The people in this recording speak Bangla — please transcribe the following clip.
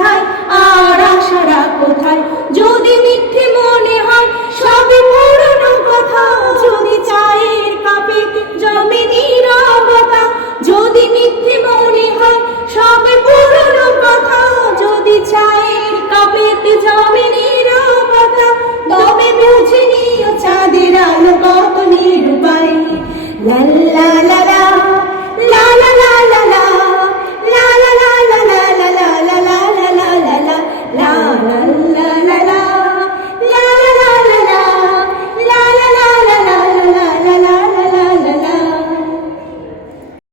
কোথায়? আর আশারা কোথায়? যদি মিথ্যে মনে হয় সবে পুরনো কথা। যদি চায়ের কাপে জমে নীরবতা, যদি মিথ্যে মনে হয়, সবই পুরনো কথা। যদি চায়ের কাপেতে জমে নীরবতা, তবে বুঝে নিও চাঁদের আলো কত নিরুপায়। লাল